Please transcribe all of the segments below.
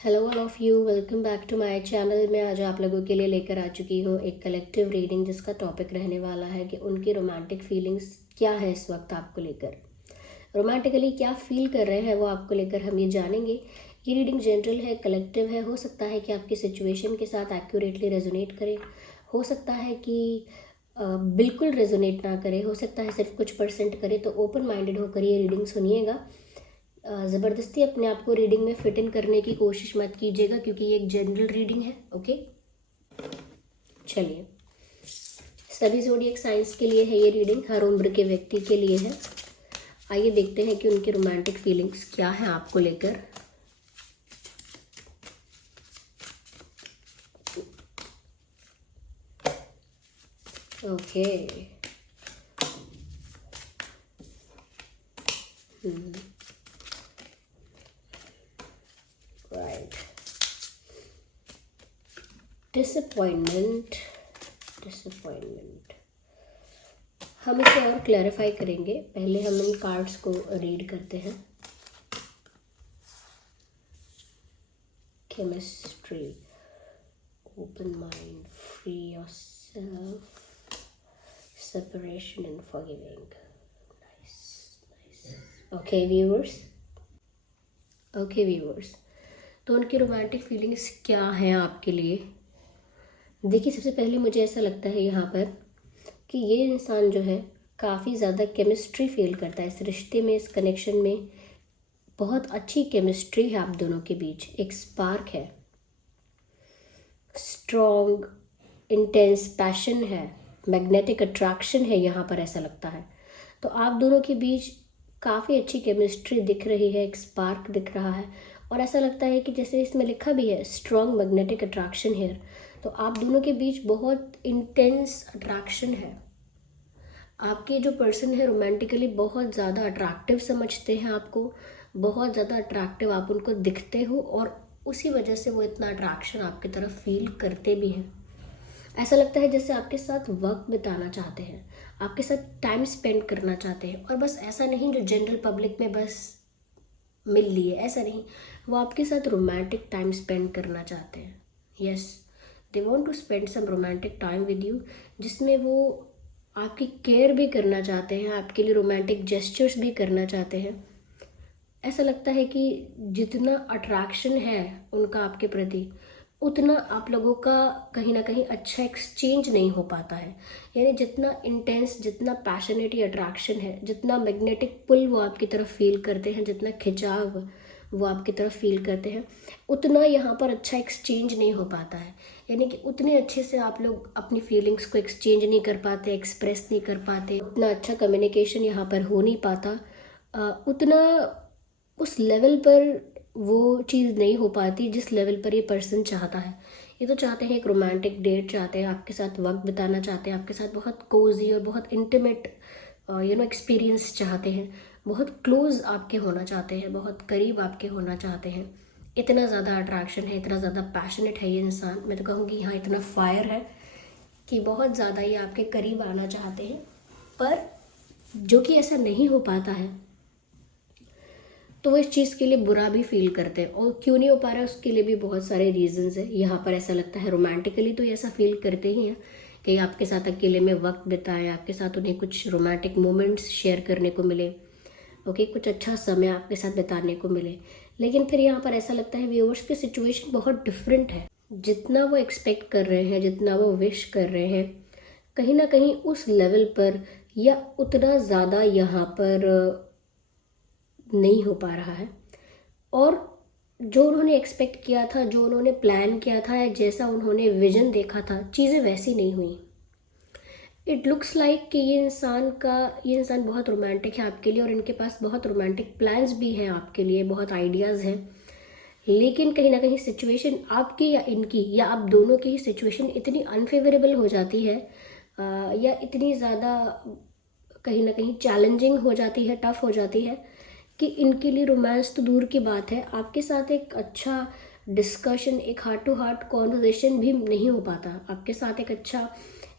Hello all of you, welcome back to my channel. मैं आज आप लोगों के लिए लेकर आ चुकी हूँ एक कलेक्टिव रीडिंग जिसका टॉपिक रहने वाला है कि उनकी रोमांटिक फीलिंग्स क्या है इस वक्त आपको लेकर। रोमांटिकली क्या फील कर रहे हैं वो आपको लेकर हम ये जानेंगे। ये रीडिंग जनरल है, कलेक्टिव है। हो सकता है कि आपकी सिचुएशन के साथ एक्यूरेटली रेजोनेट करे, हो सकता है कि बिल्कुल रेजोनेट ना करे, हो सकता है सिर्फ कुछ परसेंट करे। तो ओपन माइंडेड होकर ये रीडिंग सुनिएगा। ज़बरदस्ती अपने आप को रीडिंग में फिट इन करने की कोशिश मत कीजिएगा क्योंकि ये एक जनरल रीडिंग है। ओके, चलिए। सभी ज़ोडिएक साइंस के लिए है ये रीडिंग, हर उम्र के व्यक्ति के लिए है। आइए देखते हैं कि उनकी रोमांटिक फीलिंग्स क्या हैं आपको लेकर। Okay, right. Disappointment, disappointment. हम इसे और क्लैरिफाई करेंगे। पहले हम इन कार्ड्स को रीड करते हैं। Chemistry, open mind, free yourself, separation and forgiving. Nice. Okay viewers, तो उनकी रोमांटिक फीलिंग्स क्या हैं आपके लिए। देखिए, सबसे पहले मुझे ऐसा लगता है यहाँ पर कि ये इंसान जो है काफ़ी ज़्यादा केमिस्ट्री फील करता है इस रिश्ते में, इस कनेक्शन में। बहुत अच्छी केमिस्ट्री है आप दोनों के बीच, एक स्पार्क है, स्ट्रॉन्ग इंटेंस पैशन है, मैग्नेटिक अट्रैक्शन है यहाँ पर, ऐसा लगता है। तो आप दोनों के बीच काफ़ी अच्छी केमिस्ट्री दिख रही है, एक स्पार्क दिख रहा है। और ऐसा लगता है कि जैसे इसमें लिखा भी है स्ट्रॉन्ग मैग्नेटिक अट्रैक्शन हेयर, तो आप दोनों के बीच बहुत इंटेंस अट्रैक्शन है। आपके जो पर्सन है रोमांटिकली बहुत ज़्यादा अट्रैक्टिव समझते हैं आपको, बहुत ज़्यादा अट्रैक्टिव आप उनको दिखते हो और उसी वजह से वो इतना अट्रैक्शन आपकी तरफ फील करते भी हैं। ऐसा लगता है जैसे आपके साथ वक्त बिताना चाहते हैं, आपके साथ टाइम स्पेंड करना चाहते हैं। और बस ऐसा नहीं जो जनरल पब्लिक में बस मिल लिए, ऐसा नहीं। वो आपके साथ रोमांटिक टाइम स्पेंड करना चाहते हैं। Yes, they want to spend some romantic time with you, जिसमें वो आपकी केयर भी करना चाहते हैं, आपके लिए रोमांटिक जेस्चर्स भी करना चाहते हैं। ऐसा लगता है कि जितना अट्रैक्शन है उनका आपके प्रति, उतना आप लोगों का कहीं ना कहीं अच्छा एक्सचेंज नहीं हो पाता है। यानी जितना इंटेंस, जितना पैशनेट अट्रैक्शन है, जितना मैग्नेटिक पुल वो आपकी तरफ फील करते हैं, जितना खिंचाव वो आपकी तरफ फील करते हैं, उतना यहाँ पर अच्छा एक्सचेंज नहीं हो पाता है। यानी कि उतने अच्छे से आप लोग अपनी फीलिंग्स को एक्सचेंज नहीं कर पाते, एक्सप्रेस नहीं कर पाते, उतना अच्छा कम्युनिकेशन यहाँ पर हो नहीं पाता। उतना उस लेवल पर वो चीज़ नहीं हो पाती जिस लेवल पर ये पर्सन चाहता है। ये तो चाहते हैं एक रोमांटिक डेट, चाहते हैं आपके साथ वक्त बिताना, चाहते हैं आपके साथ बहुत कोजी और बहुत इंटीमेट एक्सपीरियंस चाहते हैं, बहुत क्लोज आपके होना चाहते हैं, बहुत करीब आपके होना चाहते हैं। इतना ज़्यादा अट्रैक्शन है, इतना ज़्यादा पैशनेट है ये इंसान। मैं तो कहूँगी यहाँ इतना फायर है कि बहुत ज़्यादा ये आपके करीब आना चाहते हैं, पर जो कि ऐसा नहीं हो पाता है तो वो इस चीज़ के लिए बुरा भी फील करते हैं। और क्यों नहीं हो पा रहा है उसके लिए भी बहुत सारे रीजंस है। यहाँ पर ऐसा लगता है रोमांटिकली तो ये ऐसा फील करते ही हैं कि आपके साथ अकेले में वक्त बिताएं, आपके साथ उन्हें कुछ रोमांटिक मोमेंट्स शेयर करने को मिले, ओके, कुछ अच्छा समय आपके साथ बिताने को मिले। लेकिन फिर यहाँ पर ऐसा लगता है व्यूअर्स की सिचुएशन बहुत डिफरेंट है। जितना वो एक्सपेक्ट कर रहे हैं, जितना वो विश कर रहे हैं, कहीं ना कहीं उस लेवल पर या उतना ज़्यादा यहाँ पर नहीं हो पा रहा है। और जो उन्होंने एक्सपेक्ट किया था, जो उन्होंने प्लान किया था, या जैसा उन्होंने विजन देखा था, चीज़ें वैसी नहीं हुई। इट लुक्स लाइक कि ये इंसान बहुत रोमांटिक है आपके लिए और इनके पास बहुत रोमांटिक प्लान्स भी हैं आपके लिए, बहुत आइडियाज़ हैं। लेकिन कहीं ना कहीं सिचुएशन आपकी या इनकी या आप दोनों की ही सिचुएशन इतनी अनफेवरेबल हो जाती है, या इतनी ज़्यादा कहीं ना कहीं चैलेंजिंग हो जाती है, टफ हो जाती है कि इनके लिए रोमांस तो दूर की बात है, आपके साथ एक अच्छा डिस्कशन, एक हार्ट टू हार्ट कॉन्वर्जेशन भी नहीं हो पाता। आपके साथ एक अच्छा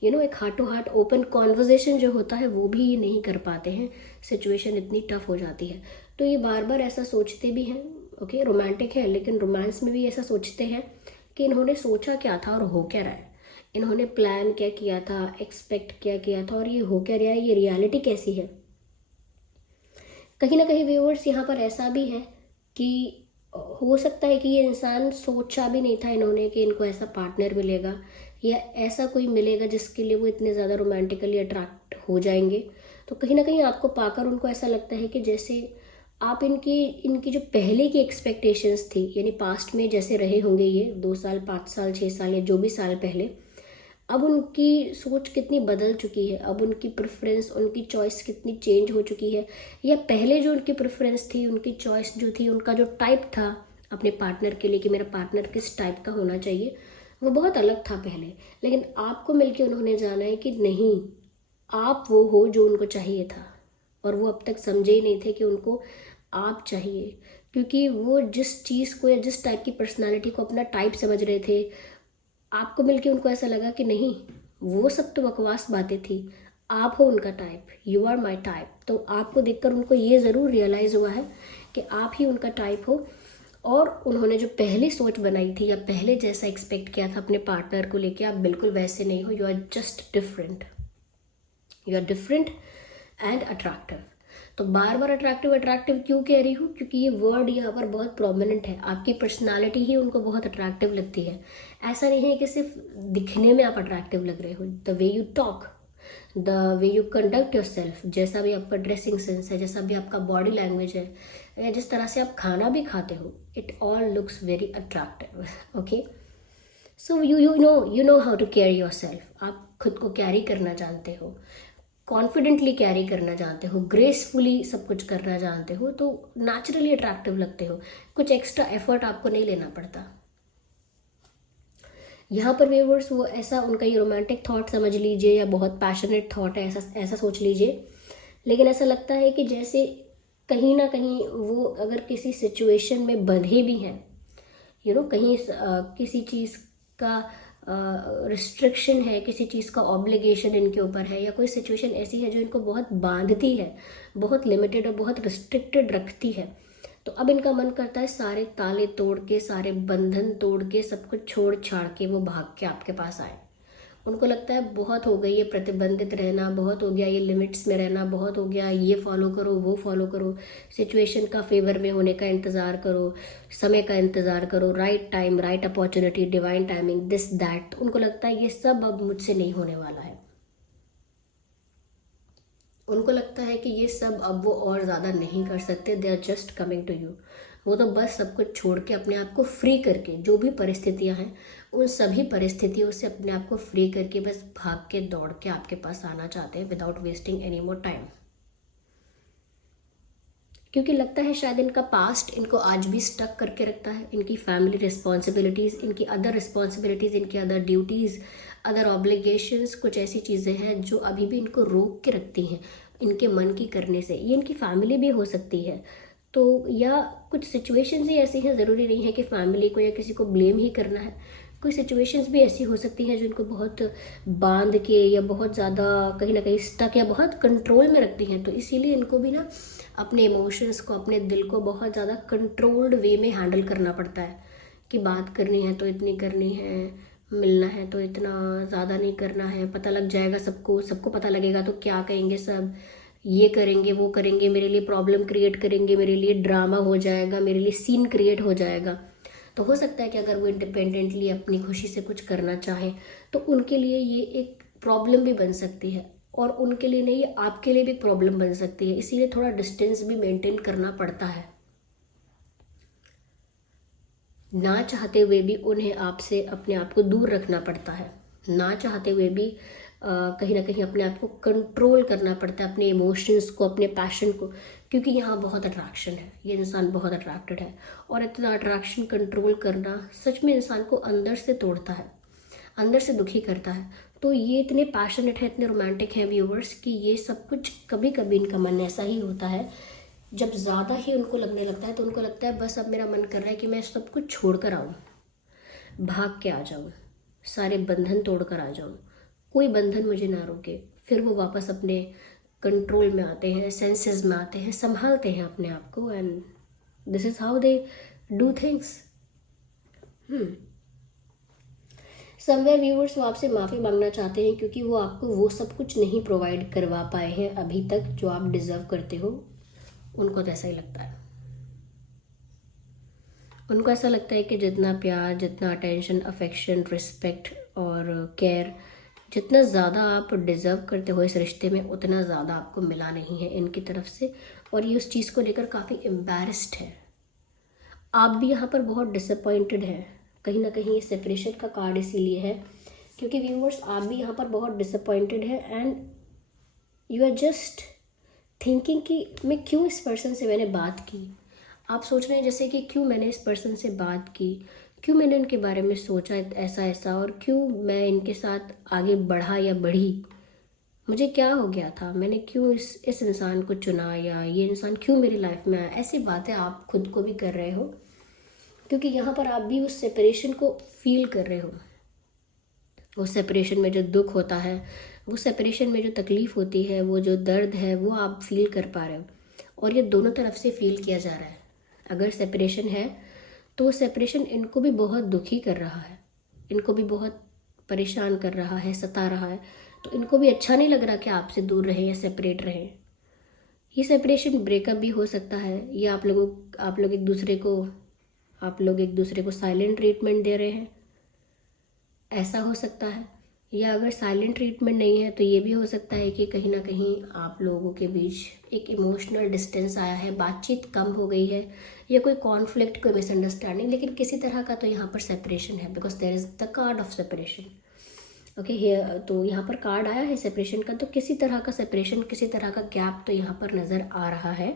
एक heart to heart open conversation जो होता है वो भी ये नहीं कर पाते हैं। सिचुएशन इतनी टफ हो जाती है। तो ये बार बार ऐसा सोचते भी हैं, ओके, रोमांटिक है लेकिन रोमांस में भी ऐसा सोचते हैं कि इन्होंने सोचा क्या था और हो क्या रहा है, इन्होंने प्लान क्या किया था, एक्सपेक्ट क्या किया था और ये हो क्या रहा है, ये रियलिटी कैसी है। कहीं ना कहीं व्यूअर्स यहाँ पर ऐसा भी है कि हो सकता है कि ये इंसान सोचा भी नहीं था इन्होंने कि इनको ऐसा पार्टनर मिलेगा या ऐसा कोई मिलेगा जिसके लिए वो इतने ज़्यादा रोमांटिकली अट्रैक्ट हो जाएंगे। तो कहीं ना कहीं आपको पाकर उनको ऐसा लगता है कि जैसे आप इनकी इनकी जो पहले की एक्सपेक्टेशंस थी, यानी पास्ट में जैसे रहे होंगे ये 2 साल 5 साल 6 साल या जो भी साल पहले, अब उनकी सोच कितनी बदल चुकी है, अब उनकी प्रेफरेंस, उनकी चॉइस कितनी चेंज हो चुकी है, या पहले जो उनकी प्रेफरेंस थी, उनकी चॉइस जो थी, उनका जो टाइप था अपने पार्टनर के लिए कि मेरा पार्टनर किस टाइप का होना चाहिए, वो बहुत अलग था पहले। लेकिन आपको मिलके उन्होंने जाना है कि नहीं, आप वो हो जो उनको चाहिए था, और वो अब तक समझे ही नहीं थे कि उनको आप चाहिए, क्योंकि वो जिस चीज़ को या जिस टाइप की पर्सनालिटी को अपना टाइप समझ रहे थे, आपको मिलके उनको ऐसा लगा कि नहीं, वो सब तो बकवास बातें थी, आप हो उनका type, you are my type. तो आपको देखकर उनको ये ज़रूर रियलाइज़ हुआ है कि आप ही उनका टाइप हो, और उन्होंने जो पहली सोच बनाई थी या पहले जैसा एक्सपेक्ट किया था अपने पार्टनर को लेके, आप बिल्कुल वैसे नहीं हो। You are just different, you are different and attractive. तो बार बार अट्रैक्टिव अट्रैक्टिव क्यों कह रही हूँ, क्योंकि ये वर्ड यहाँ पर बहुत प्रोमिनेंट है, आपकी पर्सनालिटी ही उनको बहुत अट्रैक्टिव लगती है। ऐसा नहीं है कि सिर्फ दिखने में आप अट्रैक्टिव लग रहे हो, the way you talk, the way you conduct your self, जैसा भी आपका ड्रेसिंग सेंस है, जैसा भी आपका बॉडी लैंग्वेज है, या जिस तरह से आप खाना भी खाते हो, it all looks very attractive. Okay, so you know how to carry yourself, आप खुद को कैरी करना जानते हो, कॉन्फिडेंटली कैरी करना जानते हो, ग्रेसफुली सब कुछ करना जानते हो, तो नेचुरली अट्रैक्टिव लगते हो, कुछ एक्स्ट्रा एफर्ट आपको नहीं लेना पड़ता। यहाँ पर व्यूअर्स वो ऐसा उनका ये रोमांटिक थॉट समझ लीजिए या बहुत पैशनेट थॉट है, ऐसा ऐसा सोच लीजिए, लेकिन ऐसा लगता है कि जैसे कहीं ना कहीं वो अगर किसी सिचुएशन में बंधे भी हैं, कहीं किसी चीज़ का रिस्ट्रिक्शन है, किसी चीज़ का ऑब्लिगेशन इनके ऊपर है, या कोई सिचुएशन ऐसी है जो इनको बहुत बांधती है, बहुत लिमिटेड और बहुत रिस्ट्रिक्टेड रखती है, तो अब इनका मन करता है सारे ताले तोड़ के, सारे बंधन तोड़ के, सब कुछ छोड़ छाड़ के वो भाग के आपके पास आए। उनको लगता है बहुत हो गई ये प्रतिबंधित रहना, बहुत हो गया ये लिमिट्स में रहना, बहुत हो गया ये फॉलो करो वो फॉलो करो, सिचुएशन का फेवर में होने का इंतज़ार करो, समय का इंतज़ार करो, right time, right opportunity, divine timing, this that. उनको लगता है ये सब अब मुझसे नहीं होने वाला है, उनको लगता है कि ये सब अब वो और ज़्यादा नहीं कर सकते, they are just coming to you. वो तो बस सब कुछ छोड़ के अपने आप को फ्री करके, जो भी परिस्थितियां हैं उन सभी परिस्थितियों से अपने आप को फ्री करके बस भाग के दौड़ के आपके पास आना चाहते हैं without wasting any more time. क्योंकि लगता है शायद इनका पास्ट इनको आज भी स्टक करके रखता है, इनकी फैमिली रिस्पॉन्सिबिलिटीज़, इनकी अदर रिस्पॉन्सिबिलिटीज़, इनकी अदर ड्यूटीज़, अदर ऑब्लिगेशंस, कुछ ऐसी चीज़ें हैं जो अभी भी इनको रोक के रखती हैं इनके मन की करने से। ये इनकी फैमिली भी हो सकती है, तो या कुछ सिचुएशंस ही ऐसी हैं, ज़रूरी नहीं है कि फैमिली को या किसी को ब्लेम ही करना है, कोई सिचुएशंस भी ऐसी हो सकती हैं जो इनको बहुत बांध के या बहुत ज़्यादा कहीं ना कहीं स्टक या बहुत कंट्रोल में रखती हैं। तो इसीलिए इनको भी ना अपने इमोशंस को, अपने दिल को बहुत ज़्यादा कंट्रोल्ड वे में हैंडल करना पड़ता है कि बात करनी है तो इतनी करनी है, मिलना है तो इतना ज़्यादा नहीं करना है, पता लग जाएगा सबको, सबको पता लगेगा तो क्या कहेंगे सब, ये करेंगे वो करेंगे, मेरे लिए प्रॉब्लम क्रिएट करेंगे, मेरे लिए ड्रामा हो जाएगा, मेरे लिए सीन क्रिएट हो जाएगा। तो हो सकता है कि अगर वो इंडिपेंडेंटली अपनी खुशी से कुछ करना चाहे तो उनके लिए ये एक प्रॉब्लम भी बन सकती है, और उनके लिए नहीं, ये आपके लिए भी प्रॉब्लम बन सकती है, इसीलिए थोड़ा डिस्टेंस भी मेंटेन करना पड़ता है। ना चाहते हुए भी उन्हें आपसे अपने आप को दूर रखना पड़ता है, ना चाहते हुए भी कहीं ना कहीं अपने आप को कंट्रोल करना पड़ता है, अपने इमोशंस को, अपने पैशन को, क्योंकि यहाँ बहुत अट्रैक्शन है, ये इंसान बहुत अट्रैक्टेड है, और इतना अट्रैक्शन कंट्रोल करना सच में इंसान को अंदर से तोड़ता है, अंदर से दुखी करता है। तो ये इतने पैशनेट है, इतने रोमांटिक हैं व्यूवर्स, कि ये सब कुछ कभी कभी इनका मन ऐसा ही होता है, जब ज़्यादा ही उनको लगने लगता है तो उनको लगता है बस अब मेरा मन कर रहा है कि मैं सब कुछ छोड़ कर आऊँ, भाग के आ जाऊँ, सारे बंधन तोड़ कर आ जाऊँ, कोई बंधन मुझे ना रोके। फिर वो वापस अपने कंट्रोल में आते हैं, सेंसेस में आते हैं, संभालते हैं अपने आप को, and this is how they do things. Somewhere viewers वो आपसे माफ़ी मांगना चाहते हैं क्योंकि वो आपको वो सब कुछ नहीं प्रोवाइड करवा पाए हैं अभी तक जो आप डिज़र्व करते हो। उनको तो ऐसा ही लगता है। उनको ऐसा लगता है कि जितना प्यार, जितना अटेंशन, अफेक्शन, रिस्पेक्ट और केयर जितना ज़्यादा आप डिज़र्व करते हो इस रिश्ते में, उतना ज़्यादा आपको मिला नहीं है इनकी तरफ से। और ये उस चीज़ को लेकर काफ़ी एम्बैरेस्ड है। आप भी यहाँ पर बहुत डिसअपॉइंटेड हैं। कहीं ना कहीं ये सेपरेशन का कार्ड इसीलिए है क्योंकि व्यूअर्स आप भी यहाँ पर बहुत डिसअपॉइंटेड है and you are just thinking कि मैं क्यों इस पर्सन से मैंने बात की। आप सोच रहे हैं जैसे कि क्यों मैंने इस पर्सन से बात की, क्यों मैंने इनके बारे में सोचा ऐसा ऐसा, और क्यों मैं इनके साथ आगे बढ़ा या बढ़ी। मुझे क्या हो गया था, मैंने क्यों इस इंसान को चुना, या ये इंसान क्यों मेरी लाइफ में आया। ऐसी बातें आप खुद को भी कर रहे हो क्योंकि यहाँ पर आप भी उस सेपरेशन को फील कर रहे हो। उस सेपरेशन में जो दुख होता है, वो सेपरेशन में जो तकलीफ़ होती है, वो जो दर्द है, वो आप फील कर पा रहे हो। और ये दोनों तरफ से फील किया जा रहा है। अगर सेपरेशन है तो वो सेपरेशन इनको भी बहुत दुखी कर रहा है, इनको भी बहुत परेशान कर रहा है, सता रहा है। तो इनको भी अच्छा नहीं लग रहा कि आपसे दूर रहे या सेपरेट रहे। ये सेपरेशन ब्रेकअप भी हो सकता है, या आप लोग एक दूसरे को साइलेंट ट्रीटमेंट दे रहे हैं, ऐसा हो सकता है। या अगर साइलेंट ट्रीटमेंट नहीं है तो ये भी हो सकता है कि कहीं ना कहीं आप लोगों के बीच एक इमोशनल डिस्टेंस आया है, बातचीत कम हो गई है, या कोई कॉन्फ्लिक्ट, कोई मिसअंडरस्टैंडिंग, लेकिन किसी तरह का तो यहाँ पर सेपरेशन है because there is the card of separation. Okay, तो यहाँ पर कार्ड आया है सेपरेशन का, तो किसी तरह का सेपरेशन, किसी तरह का गैप तो यहाँ पर नज़र आ रहा है।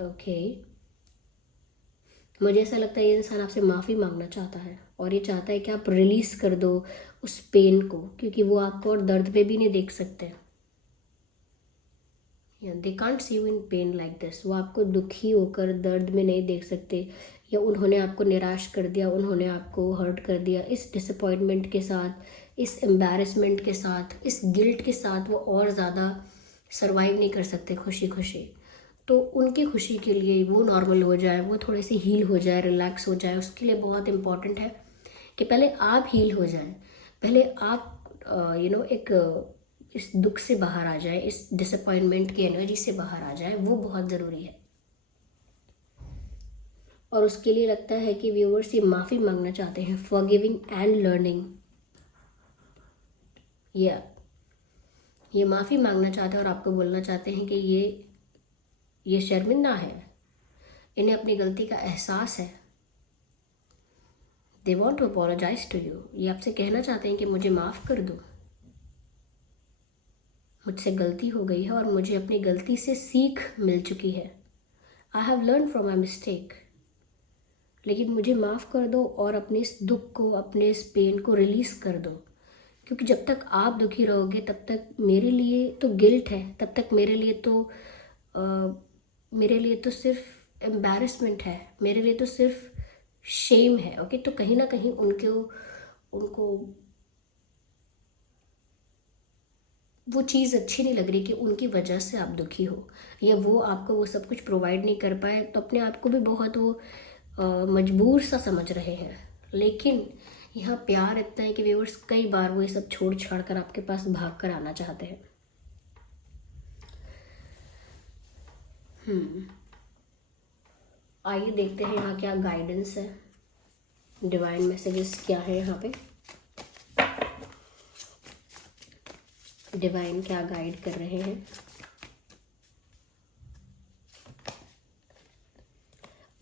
ओके, मुझे ऐसा लगता है ये इंसान आपसे माफ़ी मांगना चाहता है और ये चाहता है कि आप रिलीज़ कर दो उस पेन को, क्योंकि वो आपको और दर्द पे भी नहीं देख सकते। They can't see you in pen like this. वो आपको दुखी होकर दर्द में नहीं देख सकते, या उन्होंने आपको निराश कर दिया, उन्होंने आपको हर्ट कर दिया। इस डिसअपॉइंटमेंट के साथ, इस एम्बैरेसमेंट के साथ, इस गिल्ट के साथ वो और ज़्यादा सर्वाइव नहीं कर सकते खुशी खुशी। तो उनकी खुशी के लिए वो नॉर्मल हो जाए, वो थोड़ी सी हील हो जाए, रिलैक्स हो जाए, उसके लिए बहुत इम्पॉर्टेंट है कि पहले आप हील हो जाएं, पहले आप एक इस दुख से बाहर आ जाए, इस डिसअपॉइंटमेंट की एनर्जी से बाहर आ जाए। वो बहुत ज़रूरी है। और उसके लिए लगता है कि व्यूअर्स ये माफ़ी मांगना चाहते हैं, फॉरगिविंग एंड लर्निंग। ये माफ़ी मांगना चाहते हैं और आपको बोलना चाहते हैं कि ये शर्मिंदा है, इन्हें अपनी गलती का एहसास है। They want to apologise to you. ये आपसे कहना चाहते हैं कि मुझे माफ़ कर दो, मुझसे गलती हो गई है और मुझे अपनी गलती से सीख मिल चुकी है। I have learn from my mistake. लेकिन मुझे माफ़ कर दो और अपने इस दुख को, अपने इस पेन को रिलीज़ कर दो, क्योंकि जब तक आप दुखी रहोगे तब तक मेरे लिए तो गिल्ट है, तब तक मेरे लिए तो सिर्फ एम्बैरेसमेंट है, मेरे लिए तो सिर्फ शेम है। ओके, तो कहीं ना कहीं उनको वो चीज़ अच्छी नहीं लग रही कि उनकी वजह से आप दुखी हो, या वो आपको वो सब कुछ प्रोवाइड नहीं कर पाए, तो अपने आप को भी बहुत वो मजबूर सा समझ रहे हैं। लेकिन यहाँ प्यार इतना है कि व्यूअर्स कई बार वो ये सब छोड़ छाड़ कर आपके पास भाग कर आना चाहते हैं। आइए देखते हैं यहाँ क्या गाइडेंस है, डिवाइन मैसेजेस क्या है यहाँ पे, डिवाइन क्या गाइड कर रहे हैं।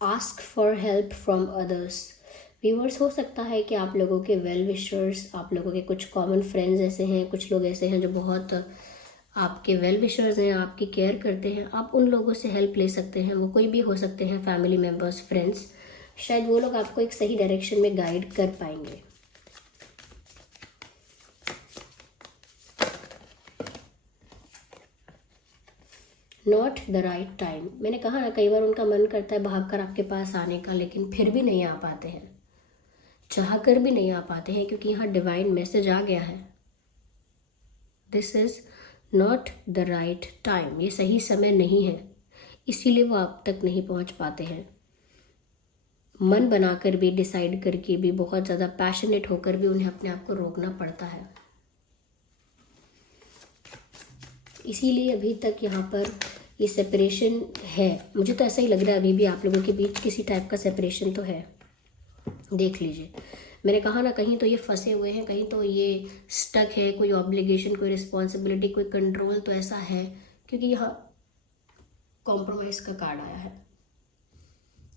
Ask for help from others. Viewers, हो सकता है कि आप लोगों के वेल विशर्स, आप लोगों के कुछ कॉमन फ्रेंड्स ऐसे हैं, कुछ लोग ऐसे हैं जो बहुत आपके वेल विशर्स हैं, आपकी केयर करते हैं। आप उन लोगों से हेल्प ले सकते हैं। वो कोई भी हो सकते हैं, फैमिली मेम्बर्स, फ्रेंड्स। शायद वो लोग आपको एक सही डायरेक्शन में गाइड कर पाएंगे। Not the right time. मैंने कहा ना, कई बार उनका मन करता है भाग कर आपके पास आने का, लेकिन फिर भी नहीं आ पाते हैं, चाह कर भी नहीं आ पाते हैं, क्योंकि यहाँ डिवाइन मैसेज आ गया है। This is not the right time, ये सही समय नहीं है, इसीलिए वो आप तक नहीं पहुंच पाते हैं। मन बनाकर भी, डिसाइड करके भी, बहुत ज़्यादा पैशनेट होकर भी उन्हें अपने आप को रोकना पड़ता है। इसीलिए अभी तक यहाँ पर ये सेपरेशन है। मुझे तो ऐसा ही लग रहा है अभी भी आप लोगों के बीच किसी टाइप का सेपरेशन तो है। देख लीजिए, मैंने कहा ना, कहीं तो ये फंसे हुए हैं, कहीं तो ये स्टक है, कोई ऑब्लिगेशन, कोई रिस्पॉन्सिबिलिटी, कोई कंट्रोल तो ऐसा है, क्योंकि यहाँ कॉम्प्रोमाइज़ का कार्ड आया है।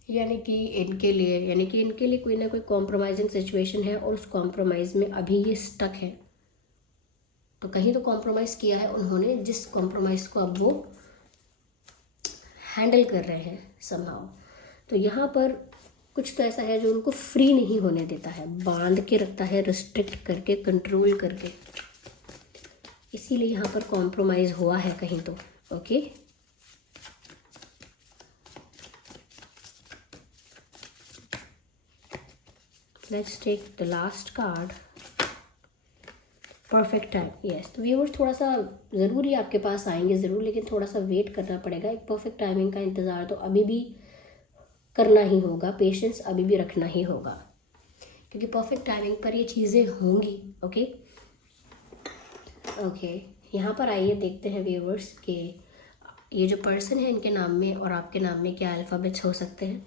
यानी कि इनके लिए कोई ना कोई कॉम्प्रोमाइजिंग सिचुएशन है और उस कॉम्प्रोमाइज़ में अभी ये स्टक है। तो कहीं तो कॉम्प्रोमाइज़ किया है उन्होंने, जिस कॉम्प्रोमाइज़ को अब वो हैंडल कर रहे हैं समहाउ। तो यहाँ पर कुछ तो ऐसा है जो उनको फ्री नहीं होने देता है, बांध के रखता है, रिस्ट्रिक्ट करके, कंट्रोल करके। इसीलिए यहाँ पर कॉम्प्रोमाइज़ हुआ है कहीं तो। Okay, let's take the last card, perfect time. Yes, तो व्यूअर्स थोड़ा सा ज़रूरी आपके पास आएंगे ज़रूर, लेकिन थोड़ा सा वेट करना पड़ेगा। एक परफेक्ट टाइमिंग का इंतज़ार तो अभी भी करना ही होगा, पेशेंस अभी भी रखना ही होगा, क्योंकि परफेक्ट टाइमिंग पर ये चीज़ें होंगी। ओके ओके, यहाँ पर आइए देखते हैं व्यूअर्स कि ये जो पर्सन है इनके नाम में और आपके नाम में क्या अल्फ़ाबेट्स हो सकते हैं।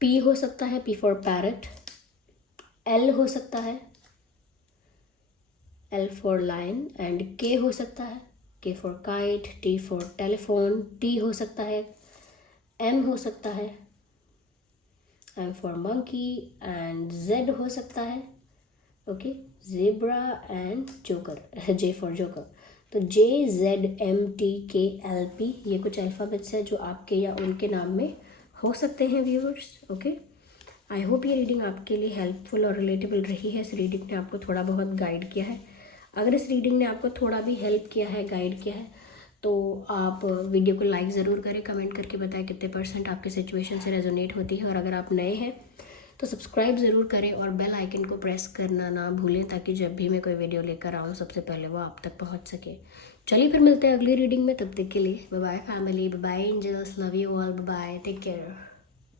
पी हो सकता है, पी फॉर पैरट। एल हो सकता है, एल फॉर लायन। एंड के हो सकता है, K for kite. T for telephone, T हो सकता है। एम हो सकता है, M for monkey. And Z हो सकता है, okay, zebra and joker, J for joker. तो J, Z, M, T, K, L, P, ये कुछ अल्फ़ाबेट्स हैं जो आपके या उनके नाम में हो सकते हैं व्यूअर्स। ओके, आई होप ये रीडिंग आपके लिए हेल्पफुल और रिलेटेबल रही है। इस रीडिंग ने आपको थोड़ा बहुत गाइड किया है। अगर इस रीडिंग ने आपको थोड़ा भी हेल्प किया है, गाइड किया है, तो आप वीडियो को लाइक ज़रूर करें, कमेंट करके बताएं कितने % आपके सिचुएशन से रेजोनेट होती है। और अगर आप नए हैं तो सब्सक्राइब ज़रूर करें और बेल आइकन को प्रेस करना ना भूलें, ताकि जब भी मैं कोई वीडियो लेकर आऊँ सबसे पहले वो आप तक पहुँच सके। चलिए फिर मिलते हैं अगली रीडिंग में, तब तक के लिए bye bye family, bye bye angels, love you all, bye bye, take care.